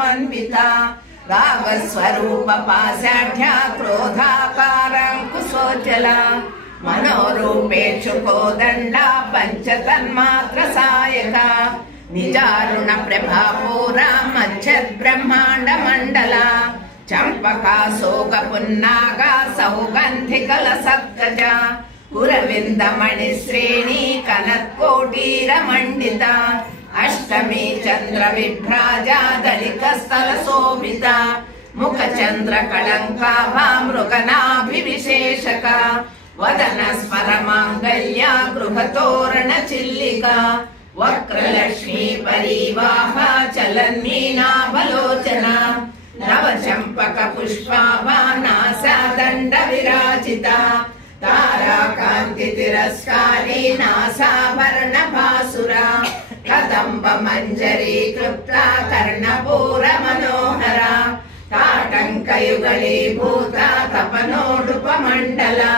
समन्विता रागस्वरूप पाषाढ्या क्रोधाकाराङ्कुशोज्ज्वला मनोरूपेषु कोदण्डा पञ्चतन्मात्र Sayaka निजारुण प्रभापूरा मच्छद्ब्रह्माण्ड Mandla Champaka शोक पुन्नागा सौगंधिकल सत्कजा कुरविंदमणि श्रेणी कनत्कोटीर मंडिता अष्टमी चंद्र विभ्राजा दलिकस्थल शोभिता मुख चंद्र कलंका मृगनाभिविशेषका वदन स्मर मांगल्या गृहतोरण चिल्लिका वक्रलक्ष्मी परिवाह चलन्मीनाभलोचना नव चंपक पुष्पाभानासा दंड विराजिता तारा कांति तिरस्कारी नासाभरण भासुरा कदंब मंजरी क्लुप्ता कर्णपूर मनोहरा ताटंक युगली भूता तपनोडुप मंडला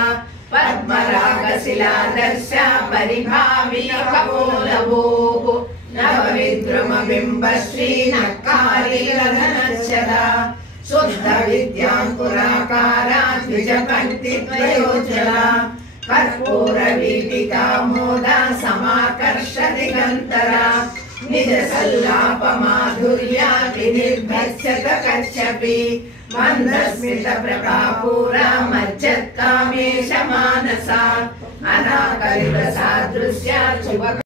पद्मराग शिलादर्शा परिभावी कपोलभूः नव विद्रुम बिंब श्री नक्कारी रघनच्छदा शुद्ध विद्यांकुराकारा द्विजपंक्ति द्वयोज्ज्वला कर्पूर वीटिका मोदा समाकर्ष दिगंतरा निज सल्लाप माधुर्या विनिर्भस्यत कच्छपि मंदस्मित प्रभापूरा मज्जत्कामेश मानसा अनाकलित सादृश्या शुभ